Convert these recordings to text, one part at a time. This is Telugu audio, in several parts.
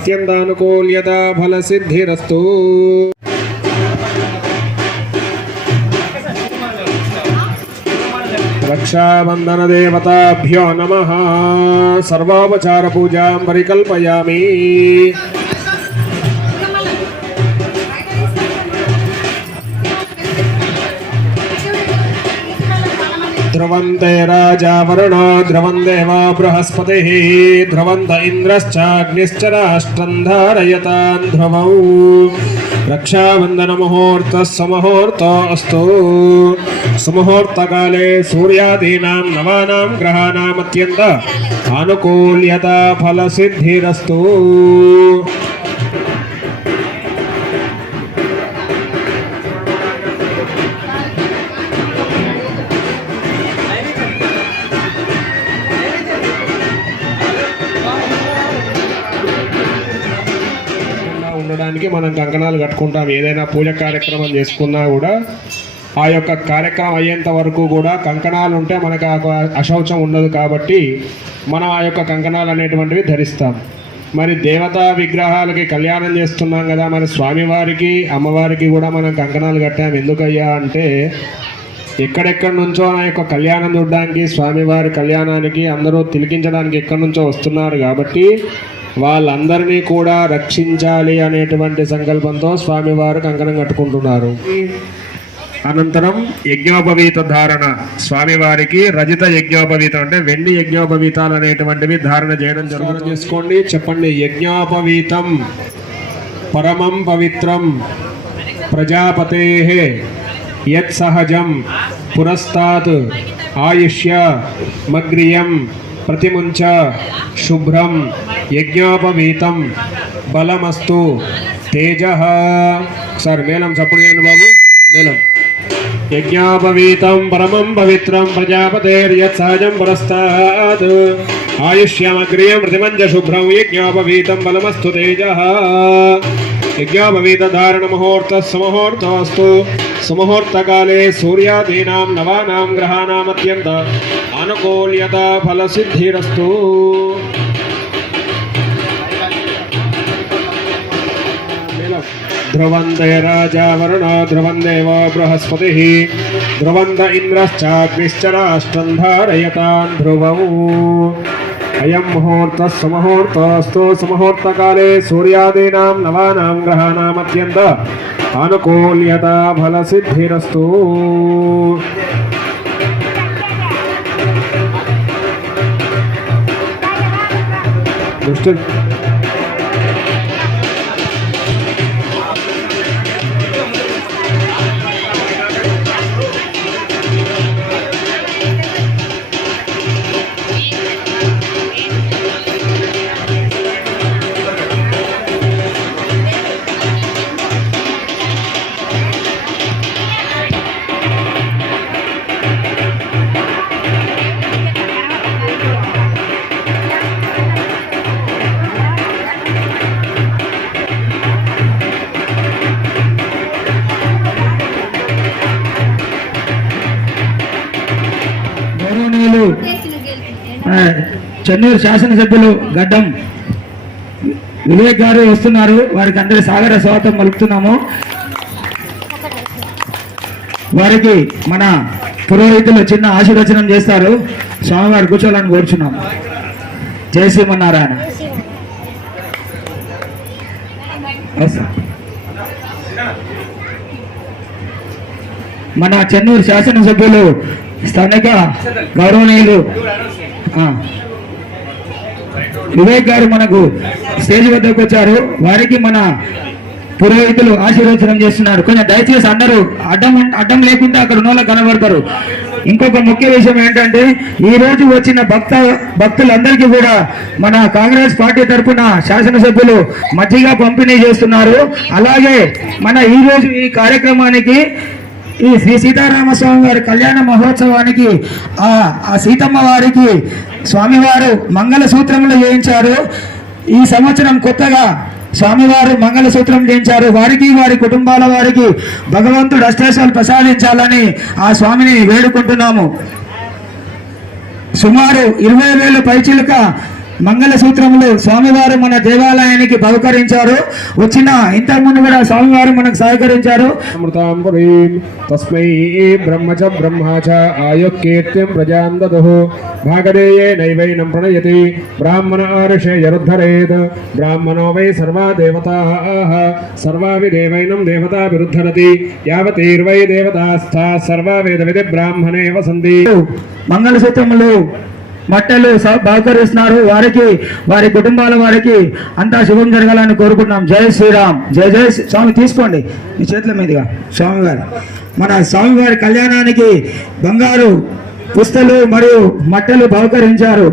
అత్యంతానుకూల్యత ఫలసిద్ధిరస్తు. రక్షాబంధన దేవతాభ్యో నమః. సర్వోపచార పూజాం పరికల్పయామి. ధ్రువంతే రాజా వరుణో ధ్రువం దేవో బృహస్పతిః ధ్రువంత ఇంద్రశ్చాగ్నిశ్చ రాష్ట్రం ధారయతాన్ ధ్రువౌ. రక్షాబంధన ముహూర్త సుముహూర్తో అస్తు. సుముహూర్తకాలే సూర్యాదీనాం నవానాం గ్రహాణాం అత్యంత అనుకూల్యత ఫలసిద్ధిరస్తు. ఉండడానికి మనం కంకణాలు కట్టుకుంటాం. ఏదైనా పూజ కార్యక్రమం చేసుకున్నా కూడా ఆ యొక్క కార్యక్రమం అయ్యేంత వరకు కూడా కంకణాలు ఉంటే మనకు అశౌచం ఉండదు. కాబట్టి మనం ఆ యొక్క కంకణాలు అనేటువంటివి ధరిస్తాం. మరి దేవతా విగ్రహాలకి కళ్యాణం చేస్తున్నాం కదా, మరి స్వామివారికి అమ్మవారికి కూడా మనం కంకణాలు కట్టాం. ఎందుకయ్యా అంటే ఎక్కడెక్కడి నుంచో ఆ యొక్క కళ్యాణం చూడడానికి, స్వామివారి కళ్యాణానికి అందరూ తిలకించడానికి ఎక్కడి నుంచో వస్తున్నారు. కాబట్టి వాళ్ళందరినీ కూడా రక్షించాలి అనేటువంటి సంకల్పంతో స్వామివారు కంకణం కట్టుకుంటున్నారు. అనంతరం యజ్ఞోపవీత ధారణ. స్వామివారికి రజిత యజ్ఞోపవీతం అంటే వెండి యజ్ఞోపవీతాలు అనేటువంటివి ధారణ చేయడం జరుగుతుంది. చేసుకోండి, చెప్పండి. యజ్ఞోపవీతం పరమం పవిత్రం ప్రజాపతేః యత్ సహజం పురస్తాత్ ఆయుష్య మగ్రియం ప్రతిముంచ శుభ్రం యజ్ఞోపవీతం బలమస్తు తేజః. సార్ మేళం చప్పుడు చేయండి బాబు, మేళం. యజ్ఞోపవీతం పరమం పవిత్రం ప్రజాపతేర్యత్ సహజం పురస్తాత్ ఆయుష్యమగ్రియం ప్రతిమంచ శుభ్రం యజ్ఞోపవీతం బలమస్తు తేజః. యజ్ఞోపవీత ధారణ ముహూర్త సుముహూర్తోస్తు. సుముహూర్తకాలే సూర్యాదీనాం నవానాం గ్రహాణాం అత్యంత అనుకూల్యత ఫలసిద్ధిరస్తు. ధ్రువంతే రాజా వరుణో ధ్రువం దేవో బృహస్పతిః ధ్రువంత ఇంద్రశ్చాగ్నిశ్చ రాష్ట్రం ధారయతాన్ ధ్రువౌ. అయం ముహూర్త సుముహూర్తోస్తు. సుముహూర్తకాలే సూర్యాదీనాం నవానాం గ్రహాణాం అత్యంత అనుకూల్యత ఫలసిద్ధిరస్తు. దృష్టి చెన్నూరు శాసనసభ్యులు గడ్డం వివేక్ గారు వస్తున్నారు. వారికి అందరి సాగర స్వాగతం పలుకుతున్నాము. వారికి మన పురోహితులు చిన్న ఆశీర్వచనం చేస్తారు. స్వామివారి కూర్చోవాలని కోరుచున్నాము. జై శ్రీమన్నారాయణ. మన చెన్నూరు శాసనసభ్యులు స్థానిక గౌరవనీయులు వివేక్ గారు మనకు స్టేజ్ వద్దకు వచ్చారు. వారికి మన పురోహితులు ఆశీర్వచనం చేస్తున్నారు. కొంచెం దయచేసి అందరూ అడ్డం లేకుండా అక్కడ ఉన్న కనబడతారు. ఇంకొక ముఖ్య విషయం ఏంటంటే ఈ రోజు వచ్చిన భక్తులందరికీ కూడా మన కాంగ్రెస్ పార్టీ తరఫున శాసనసభ్యులు మజ్జిగ పంపిణీ చేస్తున్నారు. అలాగే మన ఈ రోజు ఈ కార్యక్రమానికి ఈ శ్రీ సీతారామస్వామి వారి కళ్యాణ మహోత్సవానికి ఆ సీతమ్మ వారికి స్వామివారు మంగళసూత్రములు చేయించారు. ఈ సంవత్సరం కొత్తగా స్వామివారు మంగళసూత్రం చేయించారు. వారికి వారి కుటుంబాల వారికి భగవంతుడు అష్టైశ్వర్యాలు ప్రసాదించాలని ఆ స్వామిని వేడుకుంటున్నాము. సుమారు 20,000 పైచిలుక మంగళ సూత్రములు స్వామివారు మన దేవాలయానికి బహుకరించారు. వచ్చిన ఇంతకుముందు కూడా స్వామివారు మనకు సహకరించారు. అమృతాం పురీం తస్మై బ్రహ్మచ బ్రహ్మాచ ఆయుఃకీర్తిం ప్రజాం దదుః భాగదేయే నైవైనం ప్రణయతి బ్రాహ్మణ ఆర్షే యరుద్ధరేత్ బ్రాహ్మణో వై సర్వా దేవతాః సర్వావి దేవైనం దేవతా విరుద్ధరతి యావతీర్వై దేవతాస్థా సర్వా వేద విధి బ్రాహ్మణే వసంతి. మంగళ సూత్రములు మట్టలు బహుకరిస్తున్నారు. వారికి వారి కుటుంబాల వారికి అంతా శుభం జరగాలని కోరుకుంటున్నాం. జై శ్రీరామ్. జై జై స్వామి. తీసుకోండి మీ చేతుల మీదుగా స్వామివారి మన స్వామివారి కళ్యాణానికి బంగారు పుస్తలు మరియు మట్టలు బహుకరించారు.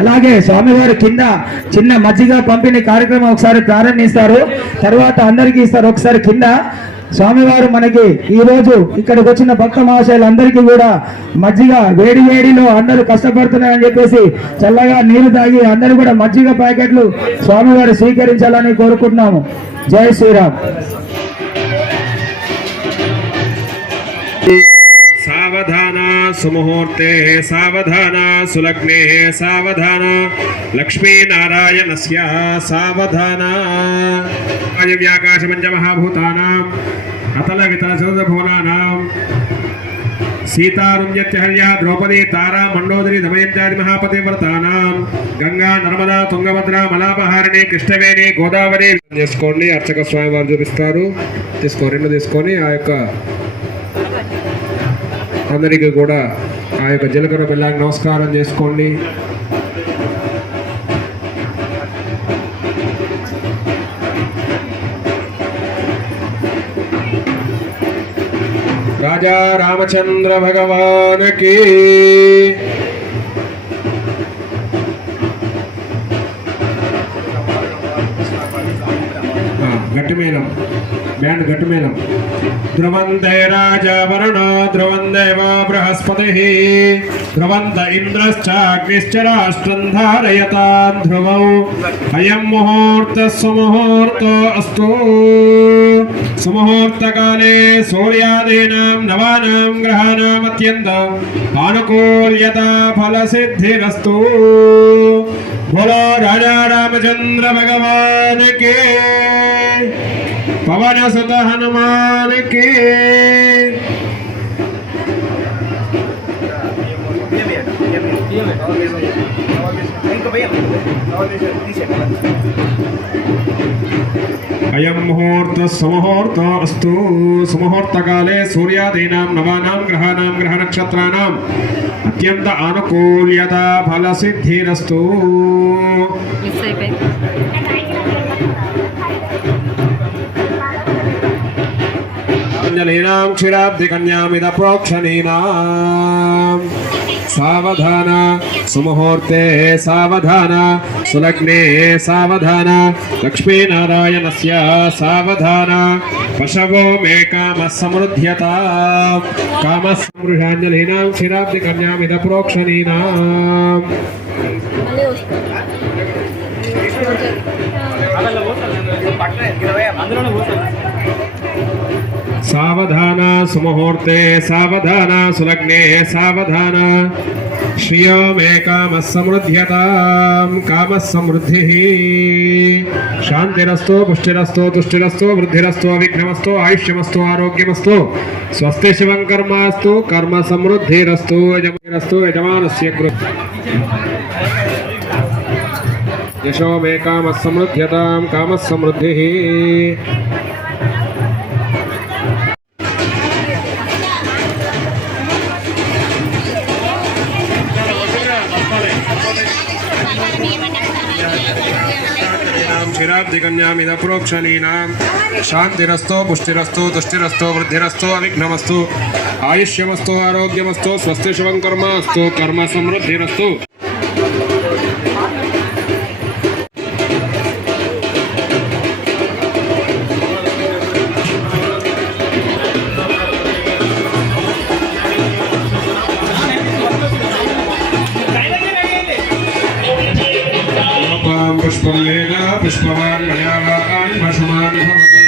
అలాగే స్వామివారి కింద చిన్న మజ్జిగ పంపిణీ కార్యక్రమం ఒకసారి ప్రారంభిస్తారు. తర్వాత అందరికీ ఇస్తారు. ఒకసారి కింద స్వామివారు మనకి ఈ రోజు ఇక్కడికి వచ్చిన భక్త మహాశయులందరికీ కూడా మజ్జిగ వేడి వేడిలో అందరూ కష్టపడుతున్నారని చెప్పేసి చల్లగా నీళ్లు తాగి అందరూ కూడా మజ్జిగ ప్యాకెట్లు స్వామివారు స్వీకరించాలని కోరుకుంటున్నాము. జై శ్రీరామ్. సావధాన సుముహూర్తే సావధాన సులగ్నే సావధాన లక్ష్మీనారాయణస్య సావధాన వ్యాకాశ పంచమహాభూతానాం అతల వితల సర్వభువనానాం సీతారుణ్యత్యహల్యా ద్రౌపది తారా మండోదరి దమయంత్యాది మహాపతివ్రతానాం గంగా నర్మదా తుంగభద్ర మలాపహారిణి కృష్ణవేణి గోదావరి చేసుకోండి. అర్చక స్వామి వారు చూపిస్తారు. రెండు తీసుకొని ఆ యొక్క అందరికీ కూడా ఆ యొక్క జీలకర్ర బెల్లానికి నమస్కారం చేసుకోండి. రాజా రామచంద్ర భగవానికి గట్టి మేళం బ్యాండ్ గట్టి మేళం. ధ్రువందే రాజా వరుణో ధ్రువందేవ బృహస్పతిః ధ్రువంత ఇంద్రశ్చాగ్నిశ్చ రాష్ట్రం ధారయతాం ధ్రువౌ అయం ముహూర్తః సుముహూర్తో అస్తు. సుముహూర్తకాలే సూర్యాదీనాం నవానాం గ్రహాణాం అత్యంతం ఆనుకూల్యతా ఫలసిద్ధిరస్తు. బోలో రాజా రామచంద్ర భగవాన్ కి పవన సుత హనుమాన్ కి. అయం ముహూర్త సుముహూర్తో అస్తు. సుముహూర్తకాలే సూర్యాదీనాం నవానాం గ్రహాణాం గ్రహ నక్షత్రాణాం అత్యంత ఆనుకూల్యత ఫలసిద్ధిరస్తు. అంజలీనాం క్షీరాబ్ధికన్యామిద ప్రోక్షణీనాం. సావధాన సుముహూర్తే సావధాన సులగ్నే సావధాన లక్ష్మీనారాయణస్య సావధాన పశవో మే కామః సమృద్ధ్యతాం. కామః సమృద్ధ్యాంజలీనాం క్షీరాబ్ధికన్యామిద ప్రోక్షణీనాం. సావధాన సుముహూర్తే సావధాన సులగ్నే సావధాన శ్రియో మే కామః సమృద్ధ్యతాం. కామః సమృద్ధిః. శాంతిరస్తు పుష్టిరస్తు తుష్టిరస్తు వృద్ధిరస్తు విఘ్నమస్తు ఆయుష్యమస్తు ఆరోగ్యమస్తు. స్వస్తి శివం కర్మాస్తు కర్మ సమృద్ధిరస్తు. యజమానస్తు యజమానస్య గృహ యశో మే కామః సమృద్ధ్యతాం. కామః సమృద్ధిః. క్షీరాబ్ధికన్యామిద ప్రోక్షణీనాం. శాంతిరస్తు పుష్టిరస్తు తుష్టిరస్తు వృద్ధిరస్తు అవిఘ్నమస్తు ఆయుష్యమస్తు ఆరోగ్యమస్తు. స్వస్తి శివం కర్మాస్తు కర్మ సమృద్ధిరస్తు. పుష్పం వేద పుష్పవాన్ మయావాన్ భస్మాన్ భవతి.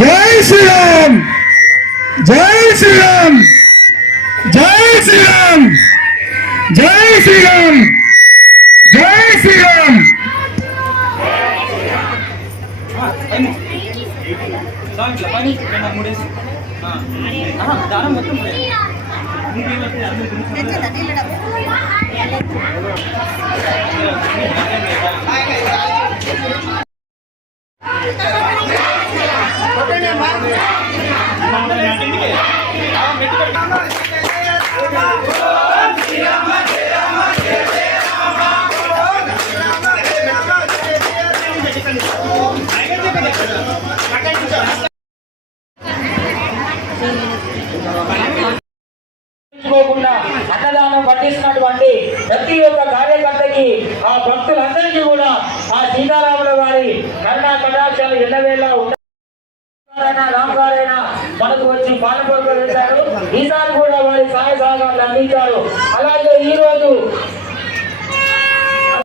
జై శ్రీరామ్, జై శ్రీరామ్, జై శ్రీరామ్, జై శ్రీరామ్, జై శ్రీరామ్. అన్నదానం పట్టిస్తున్నటువంటి ప్రతి ఒక్క కార్యకర్తకి ఆ భక్తులందరికీ కూడా ఆ సీతారాముల వారి కరుణా కటాక్షాలు ఎల్లవేళ రామగారైనా మనకు వచ్చి పాలపొరక వేశారు. ఈసారి కూడా వారి సహాయ సహకారాలు అందించారు. అలాగే ఈ రోజు